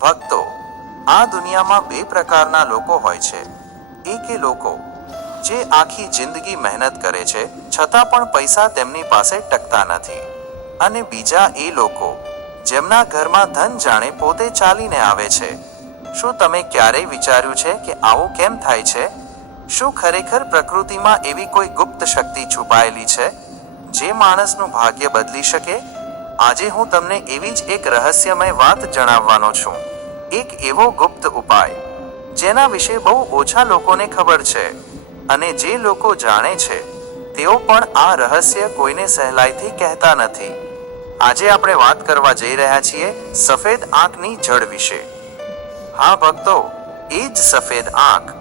ભક્તો, આ દુનિયામાં બે પ્રકારના લોકો હોય છે. એક એ લોકો જે આખી જિંદગી મહેનત કરે છે છતાં પણ પૈસા તેમની પાસે ટકતા નથી, અને બીજા એ લોકો જેમના ઘરમાં ધન જાણે પોતે ચાલીને આવે છે. શું તમે ક્યારેય વિચાર્યું છે કે આવું કેમ થાય છે? શું ખરેખર પ્રકૃતિમાં એવી કોઈ ગુપ્ત શક્તિ છુપાયેલી છે જે માણસનું ભાગ્ય બદલી શકે? આજે હું તમને એવી જ એક રહસ્યમય વાત જણાવવાનો છું. એક એવો ગુપ્ત ઉપાય જેના વિશે બહુ ઓછા લોકોને ખબર છે, અને જે લોકો જાણે છે તેઓ પણ આ રહસ્ય કોઈને સહેલાઈથી કહેતા નથી. આજે આપણે વાત કરવા જઈ રહ્યા છીએ સફેદ આંખની જડ વિશે. હા ભક્તો, એ જ સફેદ આંખ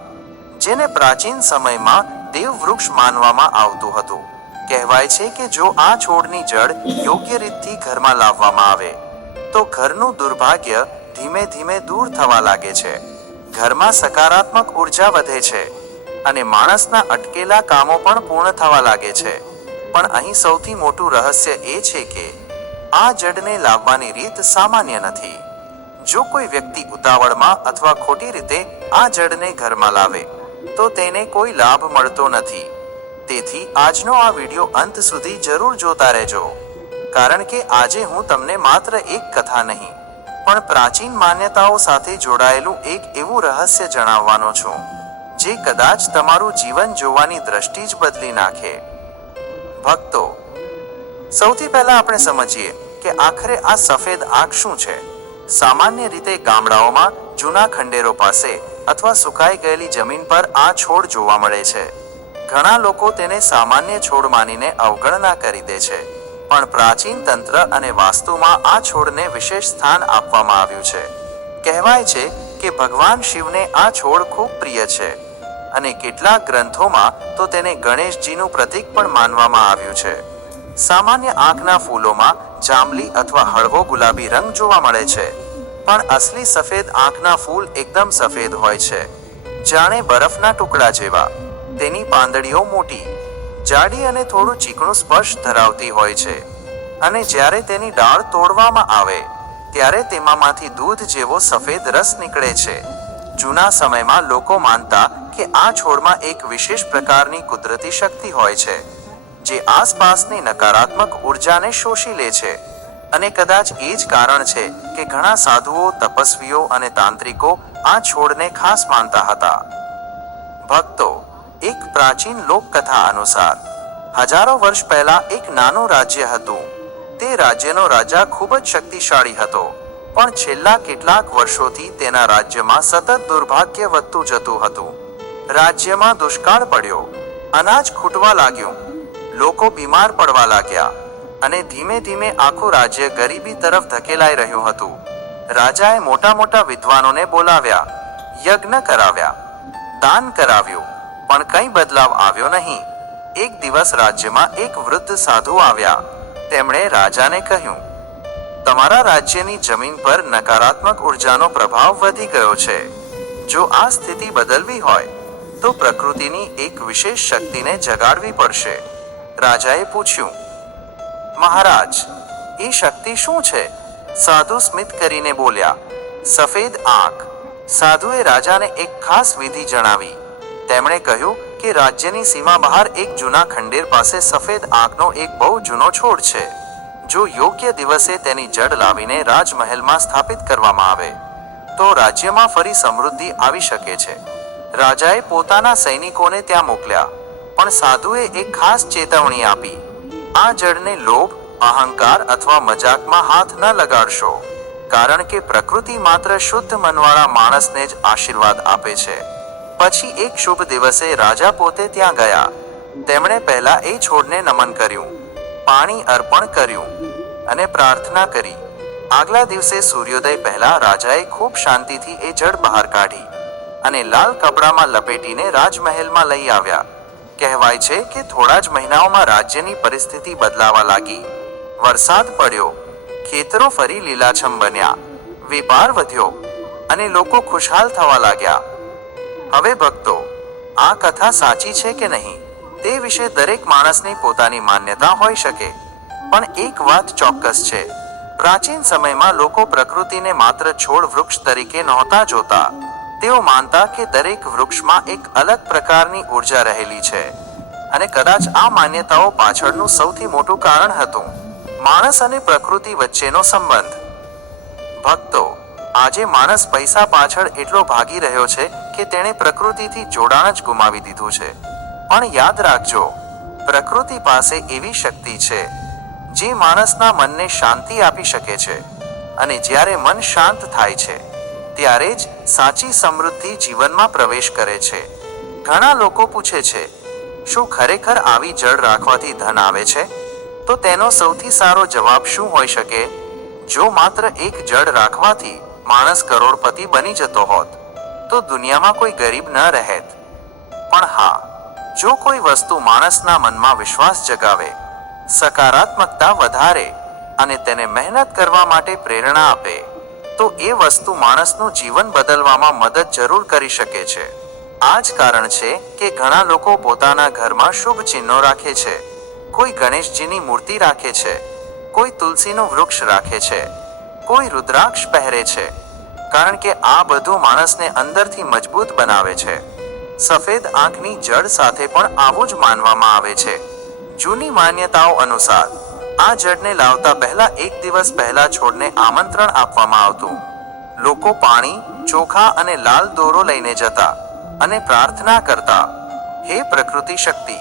જેને પ્રાચીન સમયમાં દેવવૃક્ષ માનવામાં આવતું હતું. કહેવાય છે કે જો આ છોડની જડ યોગ્ય રીતથી ઘરમાં લાવવામાં આવે તો ઘરનું દુર્ભાગ્ય ધીમે ધીમે દૂર થવા લાગે છે, ઘરમાં સકારાત્મક ઉર્જા વધે છે અને માણસના અટકેલા કામો પણ પૂર્ણ થવા લાગે છે. પણ અહીં સૌથી મોટું રહસ્ય એ છે કે આ જડને લાવવાની રીત સામાન્ય નથી. જો કોઈ વ્યક્તિ ઉતાવળમાં અથવા ખોટી રીતે આ જડને ઘરમાં લાવે તો તેને કોઈ લાભ મળતો નથી. તેથી આજનો આ વિડિયો અંત સુધી જરૂર જોતા રહેજો, કારણ કે આજે હું તમને માત્ર એક કથા નહીં પણ પ્રાચીન માન્યતાઓ સાથે જોડાયેલું એક એવું રહસ્ય જણાવવાનો છું જે કદાચ તમારું જીવન જોવાની દ્રષ્ટિ જ બદલી નાખે. ભક્તો, સૌથી પહેલા આપણે સમજીએ કે આખરે આ સફેદ આંખ શું છે. સામાન્ય રીતે ગામડાઓમાં જૂના ખંડેરો પાસે અથવા સુકાઈ ગયેલી જમીન પર આ છોડ જોવા મળે છે. ઘણા લોકો તેને સામાન્ય છોડ માનીને અવગણના કરી દે છે, પણ પ્રાચીન તંત્ર અને વાસ્તુમાં આ છોડને વિશેષ સ્થાન આપવામાં આવ્યું છે. કહેવાય છે કે ભગવાન શિવને આ છોડ ખૂબ પ્રિય છે, અને કેટલાક ગ્રંથોમાં તો તેને ગણેશજીનું પ્રતીક પણ માનવામાં આવ્યું છે. સામાન્ય આંખના ફૂલોમાં જાંબલી અથવા હળવો ગુલાબી રંગ જોવા મળે છે, પણ અસલી સફેદ આંખના ફૂલ એકદમ સફેદ હોય છે, જાણે બરફના ટુકડા જેવા. તેની પાંદડીઓ મોટી, જાડી અને થોડું ચીકણું સ્પર્શ ધરાવતી હોય છે, અને જ્યારે તેની ડાળ તોડવામાં આવે ત્યારે તેમાંથી દૂધ જેવો સફેદ રસ નીકળે છે. જૂના સમયમાં લોકો માનતા કે આ છોડમાં એક વિશેષ પ્રકારની કુદરતી શક્તિ હોય છે જે આસપાસની નકારાત્મક ઉર્જાને શોષી લે છે, અને કદાચ એ જ કારણ છે કે ઘણા સાધુઓ, તપસ્વીઓ અને તાંત્રિકો આ છોડને ખાસ માનતા હતા. ભક્તો, એક પ્રાચીન લોકકથા અનુસાર હજારો વર્ષ પહેલા એક નાનું રાજ્ય હતું. તે રાજ્યનો રાજા ખૂબ જ શક્તિશાળી હતો, પણ છેલ્લા કેટલાક વર્ષોથી તેના રાજ્યમાં સતત દુર્ભાગ્ય વધતું જતું હતું. રાજ્યમાં દુષ્કાળ પડ્યો, અનાજ ખૂટવા લાગ્યું, લોકો બીમાર પડવા લાગ્યા, અને ધીમે ધીમે આખું રાજ્ય ગરીબી તરફ ધકેલાઈ રહ્યું હતું. રાજાએ મોટા મોટા વિદ્વાનોને બોલાવ્યા, યજ્ઞ કરાવ્યા, દાન કરાવ્યું, પણ કંઈ બદલાવ આવ્યો નહીં. એક દિવસ રાજ્યમાં એક વૃદ્ધ સાધુ આવ્યા. તેમણે રાજાને કહ્યું, તમારા રાજ્યની જમીન પર નકારાત્મક ઉર્જાનો પ્રભાવ વધી ગયો છે. જો આ સ્થિતિ બદલવી હોય તો પ્રકૃતિની એક વિશેષ શક્તિને જગાડવી પડશે. રાજાએ પૂછ્યું, મહારાજ, એ શક્તિ શું છે? સાધુ સ્મિત કરીને બોલ્યા, સફેદ આંખ. સાધુએ રાજાને એક ખાસ વિધિ જણાવી. તેમણે કહ્યું કે રાજ્યની સીમા બહાર એક જૂના ખંડેર પાસે સફેદ આંખનો એક બહુ જૂનો છોડ છે. જો યોગ્ય દિવસે તેની જડ લાવીને રાજમહેલમાં સ્થાપિત કરવામાં આવે તો રાજ્યમાં ફરી સમૃદ્ધિ આવી શકે છે. રાજાએ પોતાના સૈનિકોને ત્યાં મોકલ્યા, પણ સાધુએ એક ખાસ ચેતવણી આપી, આ જડને લોભ, અહંકાર અથવા મજાકમાં હાથ ન લગાડશો, કારણ કે પ્રકૃતિ માત્ર શુદ્ધ મનવાળા માણસને જ આશીર્વાદ આપે છે. પછી એક શુભ દિવસે રાજા પોતે ત્યાં ગયા. તેમણે પહેલા એ છોડને નમન કર્યું, પાણી અર્પણ કર્યું અને પ્રાર્થના કરી. આગલા દિવસે સૂર્યોદય પહેલા રાજાએ ખૂબ શાંતિથી એ જડ બહાર કાઢી અને લાલ કપડામાં લપેટીને રાજમહેલમાં લઈ આવ્યા. કહેવાય છે કે થોડા જ મહિનાઓમાં રાજ્યની પરિસ્થિતિ બદલાવા લાગી. વરસાદ પડ્યો, ખેતરો ફરી લીલાછમ બન્યા, વેપાર વધ્યો અને લોકો ખુશહાલ થવા લાગ્યા. હવે ભક્તો, આ કથા સાચી છે કે નહીં તે વિશે દરેક માણસની પોતાની માન્યતા હોઈ શકે, પણ એક વાત ચોક્કસ છે પ્રાચીન સમયમાં લોકો પ્રકૃતિને માત્ર છોડ વૃક્ષ તરીકે નહોતા જોતા. તેઓ માનતા કે દરેક વૃક્ષમાં એક અલગ પ્રકારની ઉર્જા રહેલી છે અને કદાચ આ માન્યતાઓ પાછળનું સૌથી મોટું કારણ હતું માણસ અને પ્રકૃતિ વચ્ચેનો સંબંધ. ભક્તો, આજે માણસ પૈસા પાછળ એટલો ભાગી રહ્યો છે કે તેણે પ્રકૃતિથી જોડાણ જ ગુમાવી દીધું છે. પણ યાદ રાખજો, પ્રકૃતિ પાસે એવી શક્તિ છે જે માણસના મનને શાંતિ આપી શકે છે અને જ્યારે મન શાંત થાય છે ત્યારે જ સાચી સમૃદ્ધિ જીવનમાં પ્રવેશ કરે છે. ઘણા લોકો પૂછે છે, શું ખરેખર આવી જળ રાખવાથી ધન આવે છે? તો તેનો સૌથી સારો જવાબ શું હોઈ શકે? જો માત્ર એક જળ રાખવાથી માણસ કરોડપતિ બની જતો હોત તો દુનિયામાં કોઈ ગરીબ ન રહેત. પણ હા, જો કોઈ વસ્તુ માણસના મનમાં વિશ્વાસ જગાવે, સકારાત્મકતા વધારે અને તેને મહેનત કરવા માટે પ્રેરણા આપે, તો એ વસ્તુ માણસનું જીવન બદલવામાં મદદ જરૂર કરી શકે છે. આ જ કારણ છે કે ઘણા લોકો પોતાના ઘરમાં શુભ ચિહ્નો રાખે છે. કોઈ ગણેશજીની મૂર્તિ રાખે છે, કોઈ તુલસીનું વૃક્ષ રાખે છે, કોઈ રુદ્રાક્ષ પહેરે છે, કારણ કે આ બધું માણસને અંદરથી મજબૂત બનાવે છે. સફેદ આંખની જળ સાથે પણ આવું જ માનવામાં આવે છે. જૂની માન્યતાઓ અનુસાર આ જળને લાવતા પહેલા એક દિવસ પહેલા છોડને આમંત્રણ આપવામાં આવતું. લોકો પાણી, ચોખા અને લાલ દોરો લઈને જતા અને પ્રાર્થના કરતા, હે પ્રકૃતિ શક્તિ,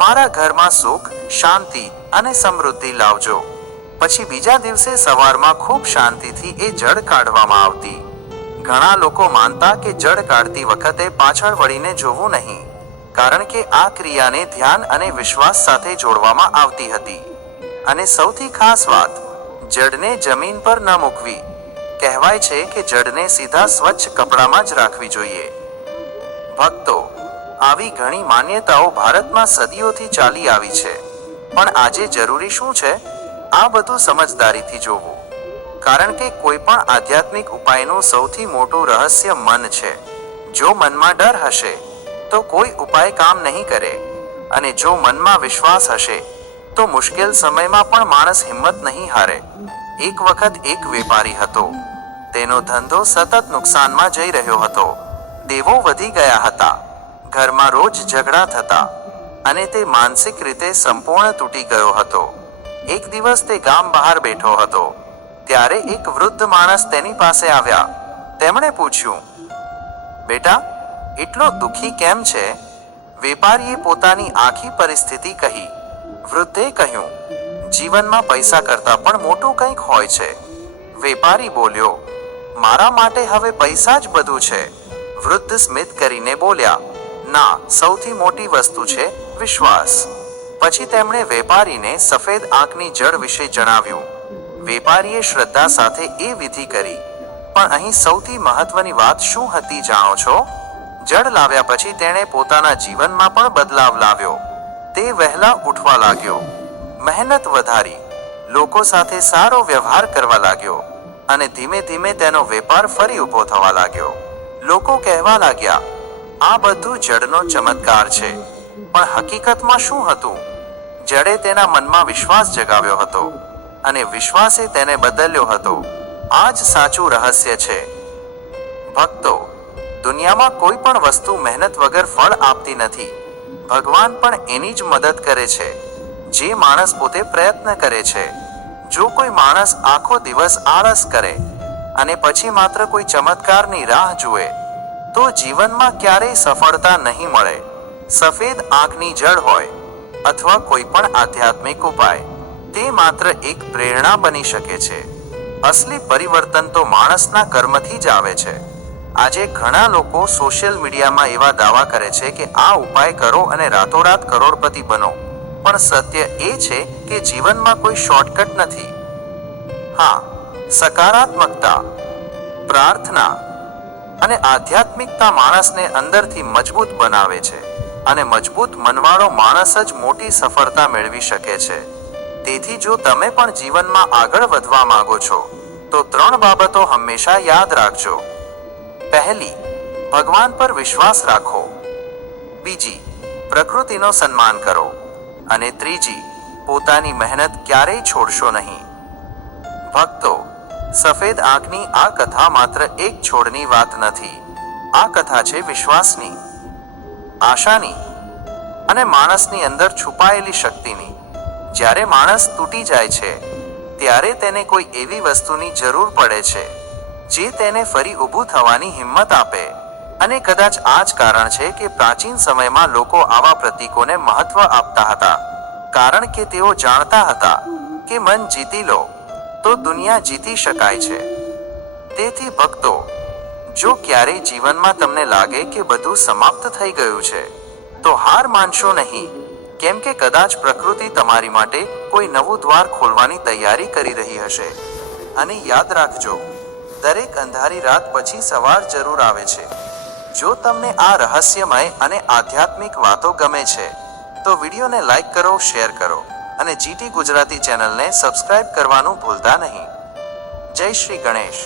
મારા ઘરમાં સુખ, શાંતિ અને સમૃદ્ધિ લાવજો. પછી બીજા દિવસે સવારમાં ખૂબ શાંતિથી એ જળ કાઢવામાં આવતી. ઘણા લોકો માનતા કે જળ કાઢતી વખતે પાછળ વળીને જોવું નહીં, કારણ કે આ ક્રિયાને ધ્યાન અને વિશ્વાસ સાથે જોડવામાં આવતી હતી. અને સૌથી ખાસ વાત, જળને જમીન પર ન મૂકવી. કહેવાય છે કે જળને સીધા સ્વચ્છ કપડામાં જ રાખવી જોઈએ. ભક્તો, આવી ઘણી માન્યતાઓ ભારતમાં સદીઓથી ચાલી આવી છે. પણ આજે જરૂરી શું છે? આ બધું સમજદારીથી જોવું. કારણ કે કોઈ પણ આધ્યાત્મિક ઉપાયનું સૌથી મોટું રહસ્ય મન છે. જો મનમાં ડર હશે તો કોઈ ઉપાય કામ નહીં કરે, અને જો મનમાં વિશ્વાસ હશે તો મુશ્કેલ સમયમાં પણ માણસ હિંમત નહીં હારે. એક વખત એક વેપારી હતો. તેનો ધંધો સતત નુકસાનમાં જઈ રહ્યો હતો. દેવો વધી ગયા હતા, ઘરમાં રોજ ઝઘડા થતા અને તે માનસિક રીતે સંપૂર્ણ તૂટી ગયો હતો. એક દિવસ તે ગામ બહાર બેઠો હતો. ત્યારે એક વૃદ્ધ માણસ તેની પાસે આવ્યા. તેમણે પૂછ્યું, બેટા, એટલો દુઃખી કેમ છે? વેપારીએ પોતાની આખી પરિસ્થિતિ કહી. વૃદ્ધે કહ્યું, જીવનમાં પૈસા કરતાં પણ મોટું કંઈક હોય છે. વેપારી બોલ્યો, મારા માટે હવે પૈસા જ બધું છે. વૃદ્ધ સ્મિત કરીને બોલ્યા, ના, સૌથી મોટી વસ્તુ છે વિશ્વાસ. પછી તેમણે વેપારીને સફેદ આંખની જળ વિશે જણાવ્યું. વેપારીએ શ્રદ્ધા સાથે એ વિધિ કરી. પણ અહીં સૌથી મહત્વની વાત શું હતી જાણો છો? જળ લાવ્યા પછી તેણે પોતાના જીવનમાં પણ બદલાવ લાવ્યો. તે વહેલા ઉઠવા લાગ્યો, મહેનત વધારી, લોકો સાથે સારો વ્યવહાર કરવા લાગ્યો અને ધીમે ધીમે તેનો વેપાર ફરી ઊભો થવા લાગ્યો. લોકો કહેવા લાગ્યા, આ બધું જળનો ચમત્કાર છે. પણ હકીકતમાં શું હતું? જળે તેના મનમાં વિશ્વાસ જગાવ્યો હતો અને વિશ્વાસે તેને બદલ્યો હતો. આ જ સાચું રહસ્ય છે. ભક્તો, દુનિયામાં કોઈ પણ વસ્તુ મહેનત વગર ફળ આપતી નથી. ભગવાન પણ એની જ મદદ કરે છે જે માણસ પોતે પ્રયત્ન કરે છે. જો કોઈ માણસ આખો દિવસ આળસ કરે અને પછી માત્ર કોઈ ચમત્કારની રાહ જુએ તો જીવનમાં ક્યારેય સફળતા નહીં મળે. સફેદ આંખની જળ હોય અથવા કોઈ પણ આધ્યાત્મિક ઉપાય, તે માત્ર એક પ્રેરણા બની શકે છે. અસલી પરિવર્તન તો માણસના કર્મથી જ આવે છે. આજે ઘણા લોકો સોશિયલ મીડિયામાં એવા દાવા કરે છે કે આ ઉપાય કરો અને રાતોરાત કરોડપતિ બનો. પણ સત્ય એ છે કે જીવનમાં કોઈ શોર્ટકટ નથી. હા, સકારાત્મકતા, પ્રાર્થના અને આધ્યાત્મિકતા માણસને અંદરથી મજબૂત બનાવે છે અને મજબૂત મનવાળો માણસ જ મોટી સફળતા મેળવી શકે છે. તેથી જો તમે પણ જીવનમાં આગળ વધવા માંગો છો તો 3 બાબતો હંમેશા યાદ રાખજો. પહેલી, ભગવાન પર વિશ્વાસ રાખો. બીજી, પ્રકૃતિનો સન્માન કરો. અને ત્રીજી, પોતાની મહેનત ક્યારેય છોડશો નહીં. ભક્તો, સફેદ આંખની આ કથા માત્ર એક છોડની વાત નથી. આ કથા છે વિશ્વાસની, આશાની અને માણસની અંદર છુપાયેલી શક્તિની. જ્યારે માણસ તૂટી જાય છે ત્યારે તેને કોઈ એવી વસ્તુની જરૂર પડે છે જે તેને ફરી ઊભું થવાની હિંમત આપે. અને કદાચ આ જ કારણ છે કે પ્રાચીન સમયમાં લોકો આવા પ્રતીકોને મહત્વ આપતા હતા, કારણ કે તેઓ જાણતા હતા કે મન જીતી લો તો દુનિયા જીતી શકાય છે. તેથી ભક્તો, જો ક્યારેય જીવનમાં તમને લાગે કે બધું સમાપ્ત થઈ ગયું છે તો હાર માનશો નહીં, કેમ કે કદાચ પ્રકૃતિ તમારી માટે કોઈ નવું દ્વાર ખોલવાની તૈયારી કરી રહી હશે. અને યાદ રાખજો, દરેક અંધારી રાત પછી સવાર જરૂર આવે છે. જો તમને આ રહસ્યમય અને આધ્યાત્મિક વાતો ગમે છે તો વિડીયોને લાઈક કરો, શેર કરો અને જીટી ગુજરાતી ચેનલને સબસ્ક્રાઇબ કરવાનું ભૂલતા નહીં. જય શ્રી ગણેશ.